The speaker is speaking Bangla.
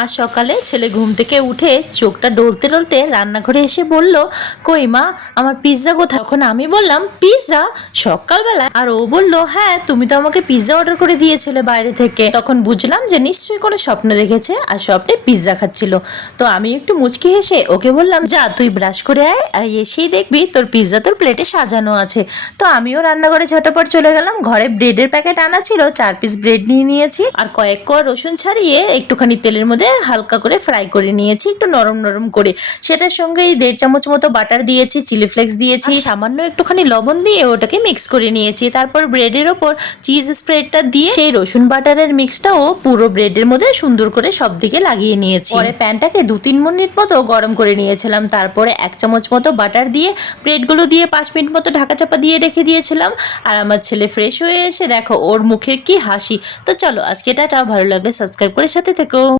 আজ সকালে ছেলে ঘুম থেকে উঠে চোখটা ডলতে ডলতে রান্নাঘরে এসে বলল, কই মা, আমার পিৎজা কোথায়? তখন আমি বললাম, পিৎজা সকালবেলা? আর ও বলল, হ্যাঁ তুমি তো আমাকে পিৎজা অর্ডার করে দিয়েছিলে বাইরে থেকে। তখন বুঝলাম যে নিশ্চয়ই কোনো স্বপ্ন দেখেছে আর স্বপ্নে পিৎজা খাচ্ছিল। তো আমি একটু মুচকি হেসে ওকে বললাম, যা তুই ব্রাশ করে আয়, আর এসেই দেখবি তোর পিৎজা তোর প্লেটে সাজানো আছে। তো আমিও রান্নাঘরে ঝটপট চলে গেলাম। ঘরে ব্রেডের প্যাকেট আনা ছিল, 4 পিস ব্রেড নিয়ে নিয়েছি আর কয়েক কোয়া রসুন ছাড়িয়ে একটুখানি তেলের মধ্যে হালকা করে ফ্রাই করে নিয়েছি, একটু নরম নরম করে। সেটার সঙ্গে 1.5 চামচ মতো বাটার দিয়েছি, চিলি ফ্লেক্স দিয়েছি, সামান্য একটুখানি লবণ দিয়ে ওটাকে মিক্স করে নিয়েছি। তারপর ব্রেডের ওপর চিজ স্প্রেডটা দিয়ে সেই রসুন বাটারের মিক্সটাও পুরো ব্রেডের মধ্যে সুন্দর করে সব দিকে লাগিয়ে নিয়েছি। পরে প্যানটাকে 2-3 মিনিট মতো গরম করে নিয়েছিলাম। তারপরে 1 চামচ মতো বাটার দিয়ে ব্রেডগুলো দিয়ে 5 মিনিট মতো ঢাকা চাপা দিয়ে রেখে দিয়েছিলাম। আর আমার ছেলে ফ্রেশ হয়ে এসে দেখো ওর মুখে কি হাসি। তো চলো আজকে টাটা, ভালো লাগলে সাবস্ক্রাইব করে সাথে থেকো।